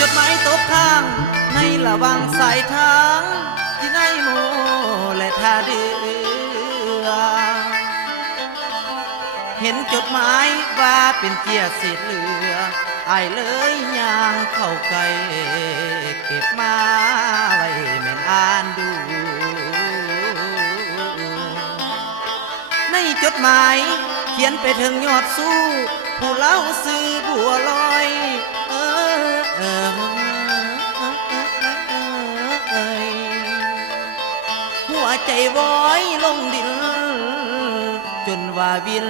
จดหมายตกค้างในระหว่างสายทางที่ในโมและท่าเรือเห็นจดหมายว่าเป็นเกียร์เศษเหลืออายเลยย่างเข้าใกล้เก็บมาไว้แม่นอ่านดูในจดหมายเขียนไปถึงยอดสู้ผู้เล่าซื้อบัวลอยหัวใจว้อยลงดินจนว่าวิน